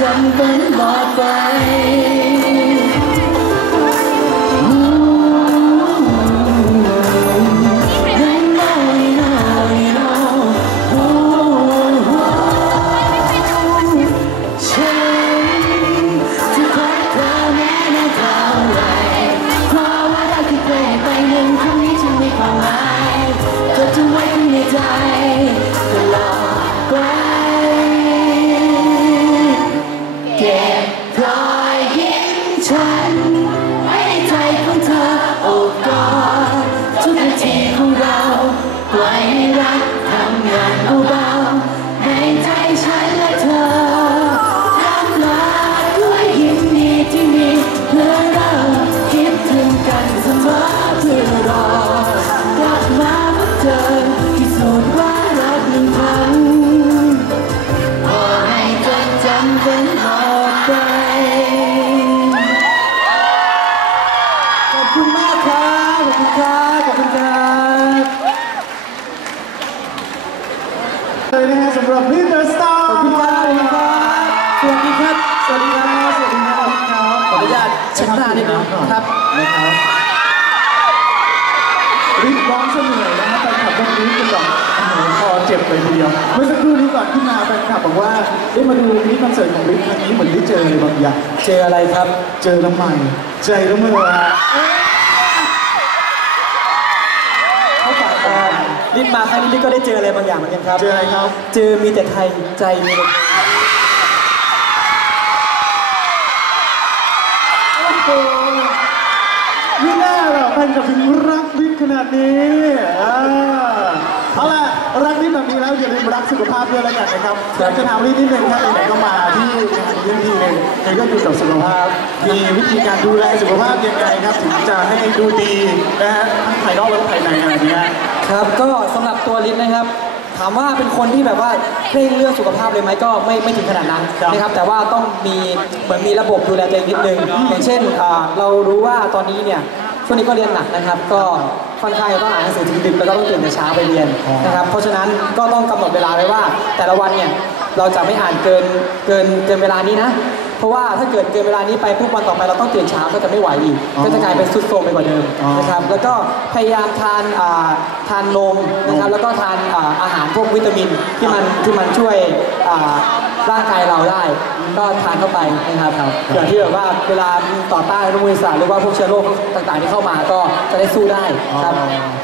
จำเป็นบอกไป คุณมากครับ ขอบคุณครับ ขอบคุณครับเลยนะฮะสำหรับพี่เดอะสตาร์ขอบคุณครับ ขอบคุณครับ สวัสดีครับ สวัสดีครับ สวัสดีครับครับขออนุญาตเช็ดหน้านิดนึงครับนะครับรีบร้องเสเหนื่อยนะฮะแฟนคลับต้องรีบกันแบบโอ้โหคอเจ็บเลยทีเดียว เมื่อสักครู่นี้ก่อนขึ้นมาแฟนคลับบอกว่าได้มาดูมินิคอนเสิร์ตของริทครั้งนี้เหมือนได้เจออะไรบางอย่าง เจออะไรครับ เจอน้ำมันใจน้ำมือฮะ เขาฝากเอ่ อลิศมาครั้งนี้ลิศก็ได้เจออะไรบางอย่างเหมือนกันครับ เจออะไรครับ เจอมีแต่ไทยใจมีแต่โอ้โหไม่น่าหรอกแฟนกับถึงรักนิดขนาดนี้อ่าเอาล่ะรักนิดแบบนี้แล้วอย่าลืมรักสุขภาพด้วยแล้วกันนะครับอยากจะถามนิดนิดนึงครับไหนๆก็มาที่งานนี้ทีหนึ่งในก็อยู่กับสุขภาพ มีวิธีการดูแลสุขภาพยังไงครับ ถึงจะให้ดูดีนะฮะทั้งภายนอกและภายในอะไรเงี้ย ครับก็สำหรับตัวลิศนะครับ ถามว่าเป็นคนที่แบบว่าเคร่งเรื่องสุขภาพเลยไหมก็ไม่ไม่ถึงขนาดนั้นครับนะครับ แต่ว่าต้องมีเหมือนมีระบบดูแลตัวเองนิดนึง อย่างเช่นอ่าเรารู้ว่าตอนนี้เนี่ยช่วงนี้ก็เรียนหนักนะครับ ก็ค่อนข้างจะต้องอ่านหนังสือถึงดึกแล้วก็ต้องตื่นแต่เช้าไปเรียนนะครับ เพราะฉะนั้นก็ต้องกำหนดเวลาไว้ว่า แต่ละวันเนี่ยเราจะไม่อ่านเกินเกินเกินเวลานี้นะ เพราะว่าถ้าเกิดเกินเวลานี้ไปปุ๊บวันต่อไปเราต้องตื่นเช้าก็จะไม่ไหวอีก อ๋อก็จะกลายเป็นสุดโทรมไปกว่าเดิมอ๋อนะครับ แล้วก็พยายามทานอ่าทานนมนะครับ แล้วก็ทานอ่าอาหารพวกวิตามินที่มันที่มันช่วยอ่าร่างกายเราได้ ก็ทานเข้าไปนะครับเผื่อที่แบบว่าเวลาต่อต้านอนุมูลอิสระหรือว่าพวกเชื้อโรคต่างๆที่เข้ามาก็จะได้สู้ได้อ๋อครับ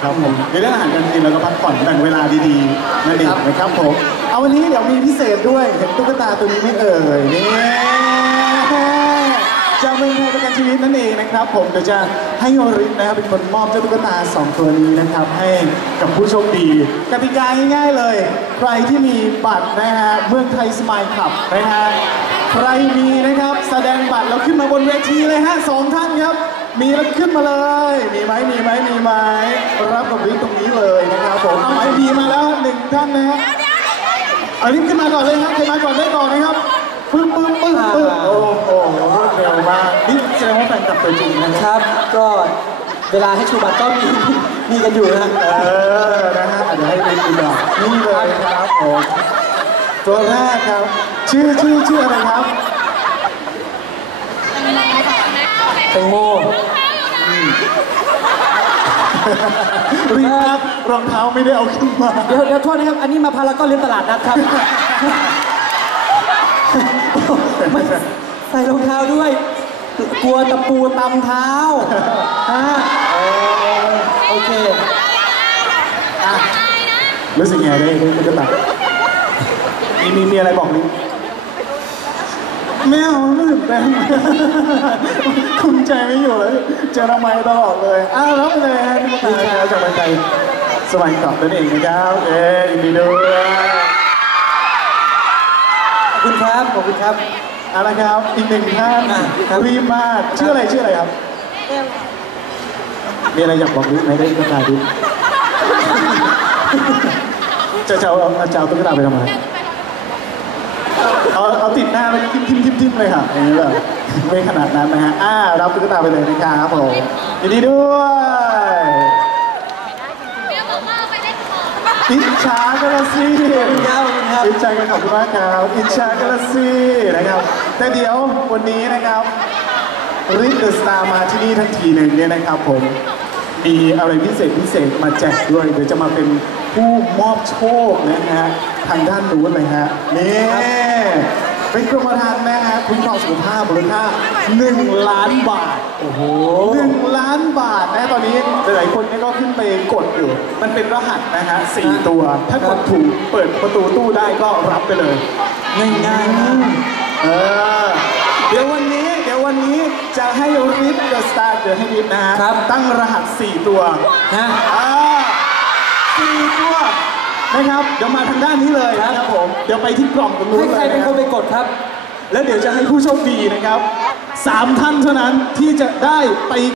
ครับผมในเรื่องอาหารการกินเราก็พักผ่อนแบ่งเวลาดีๆนั่นเองครับนะครับผม เอาวันนี้เดี๋ยวมีพิเศษด้วย เห็นตุ๊กตาตัวนี้ไหม่เอ่ยนี่ ชีวิตนั่นเองนะครับ ผมเดี๋ยวจะให้โยริสนะครับเป็นคนมอบเจ้าตุ๊กตาสองตัวนี้นะครับ ให้กับผู้โชคดีกติกาง่ายๆเลย ใครที่มีบัตรนะฮะเมืองไทยสมายขับนะฮะใครมีนะครับแสดงบัตรแล้วขึ้นมาบนเวทีเลยฮะสองท่านครับ มีแล้วขึ้นมาเลย มีไหมมีไหมมีไหมรับกับริบตรงนี้เลยนะครับผมเอาไหมมีมาแล้วหนึ่งท่านนะฮะเอารีบขึ้นมาก่อนเลยครับใครมาก่อนได้ก่อนนะครับปึ้งปึ้งปึ้งปึ้งโอ้โหรวดเร็วมากนี่ ดงว่าแฟนกลับตัวจริงนะคครับรับ ก็เวลาให้ชูบัตรก็มีมีกันอยู่นะ เออ นะฮะเดี๋ยวให้ริบดูก่อนนี่เลยครับผมตัวแรกครับ ชื่อชื่อชื่ออะไรครับ แตงโม รีบครับรองเท้าไม่ได้เอาขึ้นมา เดี๋ยวเดี๋ยวโทษนะครับ อันนี้มาพารากอนหรือตลาดนัดครับ ไม่ใส่รองเท้าด้วย กลัวตะปูตำเท้าฮะโอเคอะรู้สึกไงได้ได้ตุ๊กตามีมีมีอะไรบอกลิไม่เอาไม่ตื่นเต้นคุมใจไม่อยู่เลย เจอทำไมตลอดเลย อ้าวรับไปเลยฮะตุ๊กตาแล้วจากใจสบายกลับนั่นเองนะครับเอ้ยยินดีด้วยขอบคุณครับ ขอบคุณครับ เอาละครับ อีกหนึ่งท่านอะครับรีบมากชื่ออะไรชื่ออะไรครับมีอะไรอยากบอกลิไหมได้ตุ๊กตาดิจะจะเอาเอาจะเอาตุ๊กตาไปทำไมเอาเอาติดหน้าแล้วทิมทิมทิมทิมเลยค่ะอย่างนี้แบบไม่ขนาดนั้นนะฮะอ่ารับตุ๊กตาไปเลยนะครับผมยินดีด้วยอิจฉากันละสิครับขอบคุณครับ อินชากันขอบคุณมากครับอินชากันละสินะครับ แต่เดี๋ยววันนี้นะครับริทเดอะสตาร์มาที่นี่ทันทีหนึ่งเนี่ยนะครับผมมีอะไรพิเศษพิเศษมาแจกด้วยเดี๋ยวจะมาเป็นผู้มอบโชคนะฮะทางด้านนู้นเลยฮะนี่ เป็นกรมธรรม์นะฮะคุ้มครองสุขภาพมูลค่า1 ล้านบาท โอ้โหหนึ่งล้านบาทนะตอนนี้หลายๆคนเนี่ยก็ขึ้นไปกดอยู่ มันเป็นรหัสนะฮะสี่ตัว ถ้ากดถูกเปิดประตูตู้ได้ก็รับไปเลย ง่ายๆนะเออเดี๋ยววันนี้เดี๋ยววันนี้จะให้ริฟเดอะสตาร์เดี๋ยวให้ริฟนะฮะครับ ตั้งรหัส 4 ตัวฮะอ่าสี่ตัว นะครับเดี๋ยวมาทางด้านนี้เลยนะครับผมเดี๋ยวไปที่กล่องตรงนู้นให้เลใครยเป็นนะครับนไปกดครับ แล้วเดี๋ยวจะให้ผู้โชคดีนะครับสามท่านเท่านั้นที่จะได้ไป